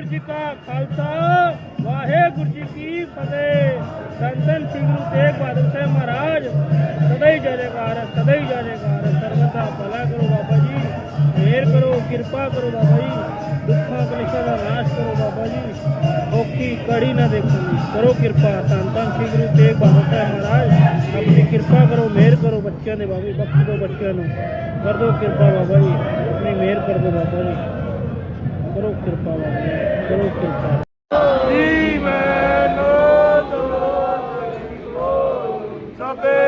ਵਾਹਿਗੁਰੂ ਜੀ ਕਾ ਖਾਲਸਾ, ਵਾਹਿਗੁਰੂ ਜੀ ਕੀ ਫਤਿਹ। ਸੰਤਨ ਸਿੰਘ ਗੁਰੂ ਤੇਗ ਬਹਾਦਰ ਸਾਹਿਬ ਮਹਾਰਾਜ, ਸਦਾ ਹੀ ਜੈਕਾਰ ਸਦਾ ਹੀ ਜੈਕਾਰ ਹੈ। ਦਾ ਭਲਾ ਕਰੋ ਬਾਬਾ ਜੀ, ਮਿਹਰ ਕਰੋ, ਕਿਰਪਾ ਕਰੋ ਬਾਬਾ ਜੀ, ਦੁੱਖਾਂ ਕਲੇਸ਼ਾਂ ਦਾ ਨਾਸ਼ ਕਰੋ ਬਾਬਾ ਜੀ। ਔਖੀ ਕੜੀ ਨਾ ਦੇਖੋ ਕਰੋ ਕਿਰਪਾ। ਧੰਨ ਧੰਨ ਸਿੰਘ ਗੁਰੂ ਤੇਗ ਬਹਾਦਰ ਸਾਹਿਬ ਮਹਾਰਾਜ, ਆਪਣੀ ਕਿਰਪਾ ਕਰੋ, ਮਿਹਰ ਕਰੋ ਬੱਚਿਆਂ ਦੇ ਬਾਬੇ, ਬਖਸ਼ ਦਿਓ ਬੱਚਿਆਂ ਨੂੰ। ਕਰ ਦਿਓ ਕਿਰਪਾ ਬਾਬਾ ਜੀ, ਆਪਣੀ ਮਿਹਰ ਕਰ ਦਿਓ ਬਾਬਾ ਜੀ। ਕਰੋ ਕਿਰਪਾ ਬਾਬਾ ਕਰੋ ਕਿਰਪਾ ਜੀ ਸਭੇ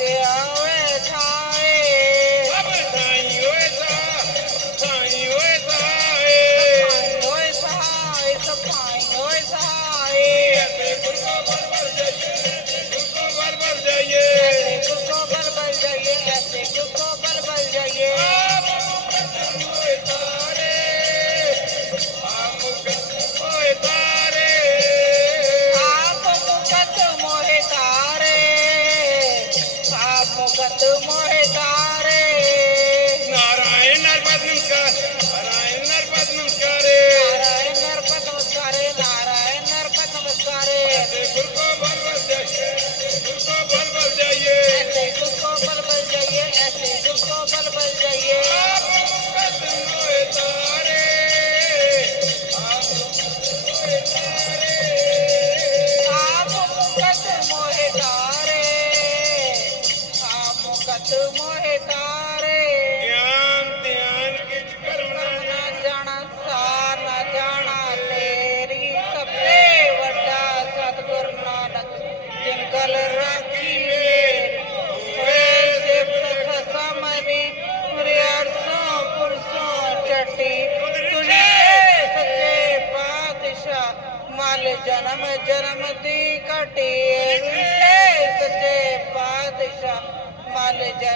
Yeah.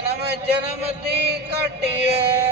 ਨਮ ਜਨਮ ਦੀ ਘਟਿਐ।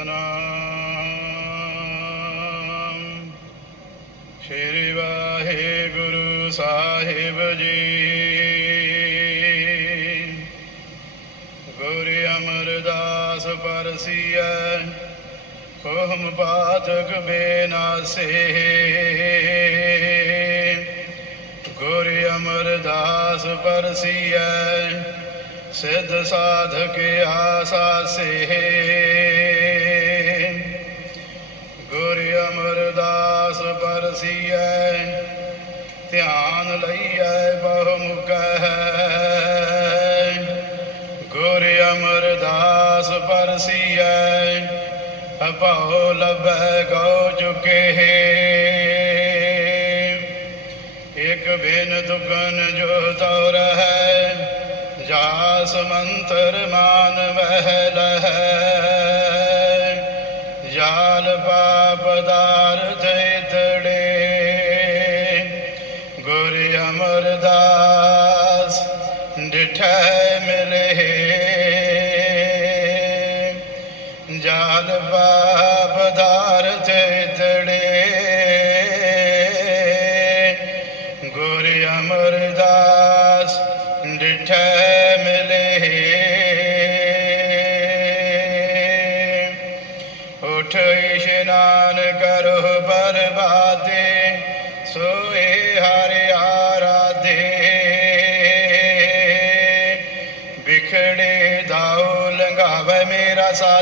ਸਤਨਾਮ। ਸ੍ਰੀ ਵਾਹਿਗੁਰੂ ਸਾਹਿਬ ਜੀ। ਗੁਰੂ ਅਮਰਦਾਸ ਪਰਸੀਐ ਕੋਹਮ ਬਾਧਕ ਬੇਨਾਸੇ। ਗੁਰੂ ਅਮਰਦਾਸ ਪਰਸੀਐ, ਸਿੱਧ ਸਾਧਕ ਆਸਾ ਸੇ ਅਰਦਾਸ ਪਰਸੀਐ ਧਿਆਨ ਲਈਐ ਬਹੁ ਮੁਕਹਿ। ਗੁਰ ਅਮਰਦਾਸ ਪਰਸੀਐ ਅਭਉ ਲਭੈ ਗਉ ਚੁਕੇ। ਇਕ ਬਿਨ ਦੁਗਨ ਜੋ ਤਉ ਰਹੈ, ਜਾਸ ਮੰਤਰ ਮਾਨ ਵਹਿ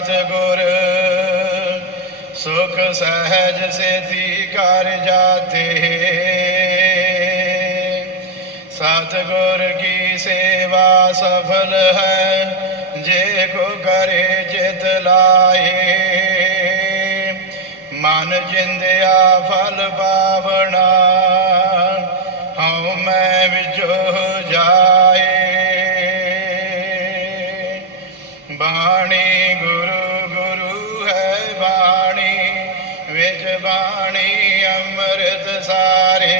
ਮੇਰਾ ਸੁਖ ਸਹਿਜ ਸੇਤੀ ਕਰ ਜਾਤੇ ਸਤਿਗੁਰ ਕੀ ਸੇਵਾ ਸਫਲ ਹੈ, ਜੇ ਕੋ ਕਰੇ ਚਿਤ ਲਾਏ ਮਨ ਜਿੰਦਿਆ ਫਲ ਪਾਵਣਾ ਬਾਣੀ ਅੰਮ੍ਰਿਤ ਸਾਰੇ।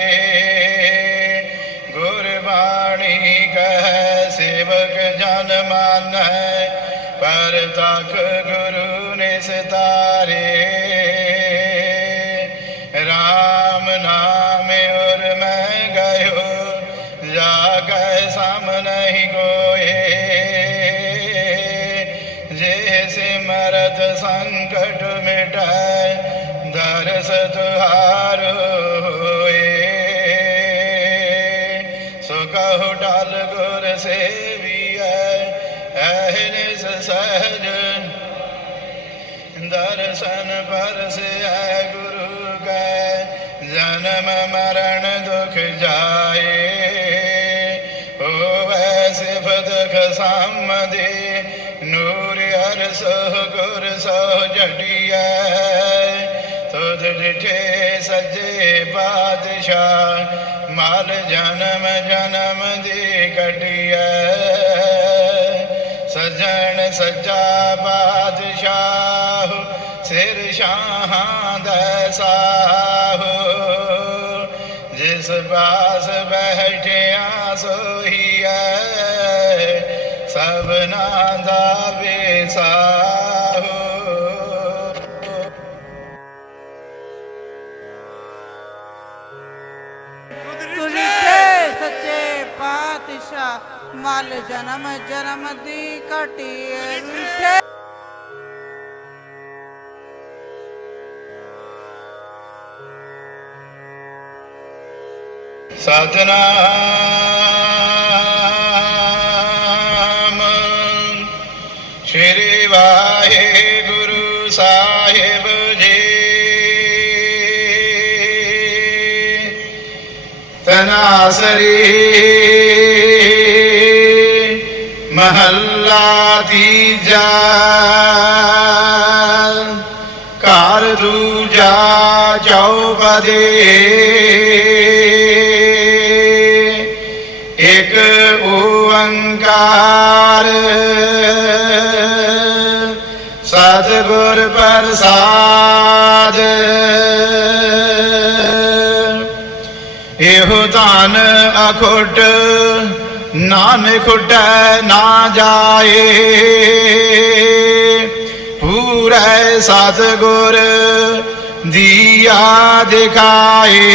ਗੁਰਬਾਣੀ ਕਹੈ ਸੇਵਕ ਜਨ ਮਾਨੈ ਪਰ ਤਖ ਗੁਰੂ ਨੇ ਸਤਾਰੇ ਕਹੋ ਟਲ ਗੁਰ ਸੇਵੀਐ ਐਨਿਸ ਸਹਜ। ਦਰਸ਼ਨ ਪਰਸੈ ਗੁਰੂ ਕੈ, ਜਨਮ ਮਰਨ ਦੁਖ ਜਾਏ। ਹੋਵੈ ਸਿਫਤ ਖਸਮਦੇ, ਨੂਰ ਹਰ ਸੋ ਗੁਰ ਸੋ ਜੜੀਐ ਤੁਧ ਡਿਠੇ ਸੱਜੇ ਬਾਦਸ਼ਾਹ ਮਾਲ ਜਨਮ ਜਨਮ ਦੀ ਕਟਿਐ ਸਜਣ ਸੱਚਾ ਬਾਦਸ਼ਾਹ, ਸਿਰ ਸ਼ਾਹਾਂ ਦਾ ਸਾਹੋ। ਜਿਸ ਪਾਸ ਬੈਠਿਆ ਸੋਹੀਐ, ਸਭਨਾ ਦਾ ਮਲ ਜਨਮ ਜਨਮ ਦੀ ਘਟੀਏ ਵਿਠੇ ਸਤਨਾਮ। ਸ਼੍ਰੀ ਵਾਹਿਗੁਰੂ ਸਾਹਿਬ ਜੀ। ਤਨਾਸਰੀ ਦੀ ਤੀਜਾ ਘਰ ਦੂਜਾ ਚੌਪਦੇ ਇਕ ਓੰਕਾਰ। ਸਤਿਗੁਰ ਪ੍ਰਸਾਦ। ਇਹੋ ਧਨ ਅਖੁੱਟ ਨਾਨਕ ਖੁੱਟੈ ਨਾ ਜਾਏ। ਪੂਰੇ ਸਤਿਗੁਰ ਦੀਆ ਦਿਖਾਏ।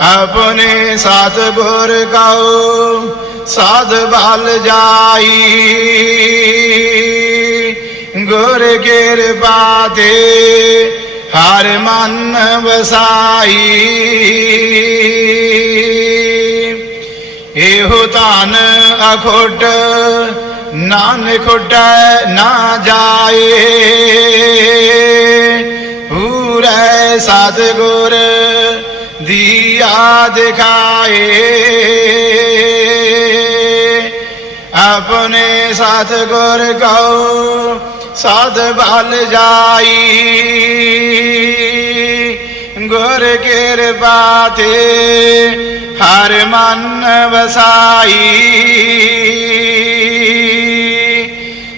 ਆਪਣੇ ਸਤਿਗੁਰ ਕਉ ਸਾਧ ਬਲ ਜਾਈ। ਗੁਰ ਕਿਰਪਾ ਦੇ ਹਰ ਮਨ ਵਸਾਈ। ਇਹੋ ਧਨ ਅਖੋਟ ਨਾਨ ਖੁੱਟੈ ਨਾ ਜਾਏ। ਪੂਰੇ ਪੂਰੈ ਸਤਿਗੁਰ ਦੀਆ ਦਿਖਾਏ। ਆਪਣੇ ਸਤਿਗੁਰ ਕਉ ਸਾਧ ਬਲ ਜਾਈ। ਗੁਰ ਕਿਰਪਾ ਤੇ ਹਰ ਮਨ ਵਸਾਈ।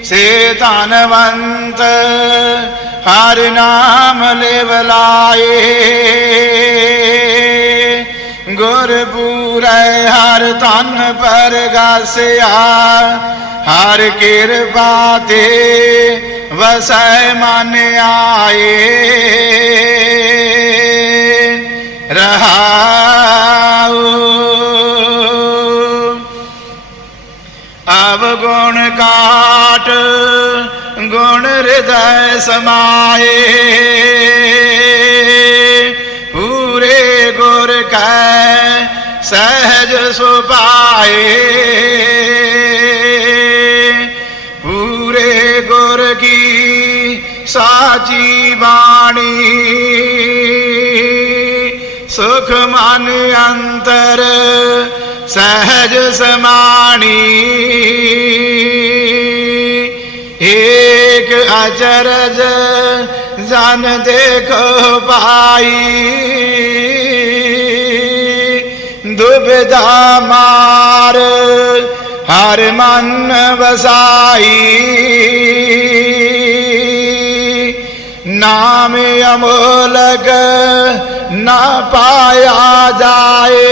ਸੇ ਧਨਵੰਤ ਹਰ ਨਾਮ ਲਿਵ ਲਾਏ। ਗੁਰ ਪੂਰੈ ਹਰ ਤਨ ਪਰਗਾਸਿਆ ਹਰ ਕਿਰਪਾ ਤੇ ਵਸੈ ਮਨ ਆਏ। ਰਹਾਉ। ਅਬ ਗੁਣ ਕਾਟ, ਗੁਣ ਹਿਰਦੈ ਸਮਾਏ। ਪੂਰੇ ਗੁਰ ਕੈ ਸਹਿਜ ਸੁਪਾਏ ਜੀਵਾਣੀ। ਬਾਣੀ ਸੁਖ ਮਨ ਅੰਤਰ ਸਹਿਜ ਸਮਾਣੀ। ਏਕ ਅਚਰਜ ਜਨ ਦੇਖੋ ਪਾਈ। ਦੁਬਿਧਾ ਮਾਰ ਹਰ ਮਨ ਵਸਾਈ। ਨਾਮ ਅਮੋਲਕ ਨਾ ਪਾਇਆ ਜਾਏ।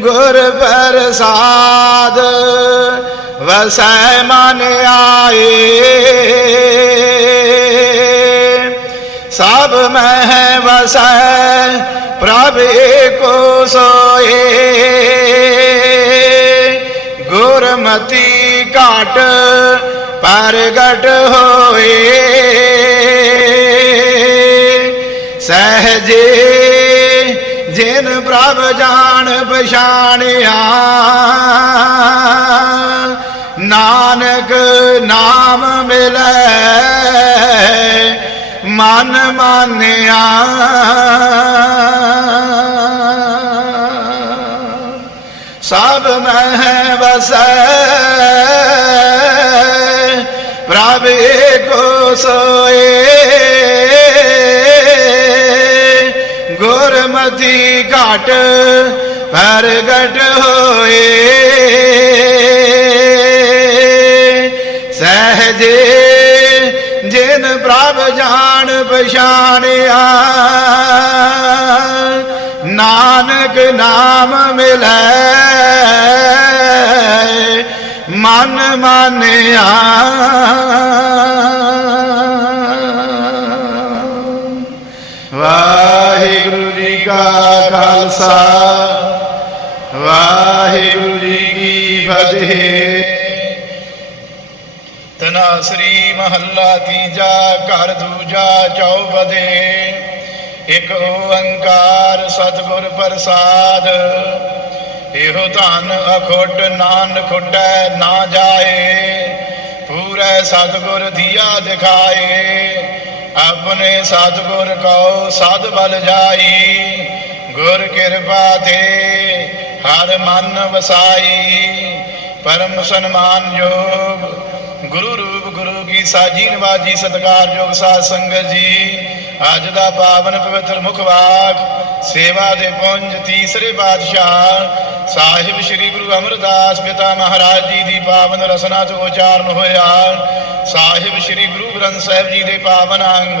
ਗੁਰ ਪ੍ਰਸਾਦ ਵਸੈ ਮਨ ਆਏ। ਸਭ ਮਹਿ ਵਸੈ ਪ੍ਰਭ ਏਕੋ ਸੋਏ। ਗੁਰਮਤੀ ਘਾਟ ਪ੍ਰਗਟ ਹੋਏ। ਸਹਜੇ ਜਿਨ ਪ੍ਰਭ ਜਾਣ ਪਛਾਣਿਆ। ਨਾਨਕ ਨਾਮ ਮਿਲੈ ਮਨ ਮਾਨਿਆ। ਏਕੋ ਸੋਏ ਗੁਰਮਤੀ ਘਾਟ ਪ੍ਰਗਟ ਹੋਏ। ਸਹਜੇ ਜਿਨ ਪ੍ਰਭ ਜਾਣ ਪਛਾਣਿਆ। ਨਾਨਕ ਨਾਮ ਮਿਲੈ। ਮਨ ਮਾਨਿਆ। ਖਾਲਸਾ। ਵਾਹਿਗੁਰੂ ਜੀ ਕੀ ਫਤਿਹ। ਤਨਾਸਰੀ ਮਹੱਲਾ ਤੀਜਾ, ਘਰ ਦੂਜਾ, ਚੌਪਦੇ। ਇਕ ਓੰਕਾਰ ਸਤਿਗੁਰ ਪ੍ਰਸਾਦ। ਇਹੋ ਧਨ ਅਖੁੱਟ ਨਾਨ ਖੁੱਟੈ ਨਾ ਜਾਏ। ਪੂਰੇ ਸਤਿਗੁਰ ਦੀਆ ਦਿਖਾਏ। ਆਪਣੇ ਸਤਿਗੁਰ ਕਉ ਸਦ ਬਲ ਜਾਈ। ਗੁਰ ਕਿਰਪਾ ਤੇ ਹਰ ਮਨ ਵਸਾਈ, ਪਰਮ ਸਨਮਾਨ ਯੋਗ ਗੁਰੂ ਰੂਪ ਗੁਰੂ ਕੀ ਸਾਜੀ ਨਵਾਜੀ ਸਤਿਕਾਰਯੋਗ ਸਾਧ ਸੰਗਤ ਜੀ। ਅੱਜ ਦਾ ਪਾਵਨ ਪਵਿੱਤਰ ਮੁਖ ਵਾਕ, ਸੇਵਾ ਦੇ ਪੁੰਜ ਤੀਸਰੇ ਪਾਤਸ਼ਾਹ, ਸਾਹਿਬ ਸ੍ਰੀ ਗੁਰੂ ਅਮਰਦਾਸ ਪਿਤਾ ਮਹਾਰਾਜ ਜੀ ਦੀ ਪਾਵਨ ਰਸਨਾ ਤੋਂ ਉਚਾਰਨ ਹੋਇਆ। ਸਾਹਿਬ ਸ੍ਰੀ ਗੁਰੂ ਗ੍ਰੰਥ ਸਾਹਿਬ ਜੀ ਦੇ ਪਾਵਨ ਅੰਗ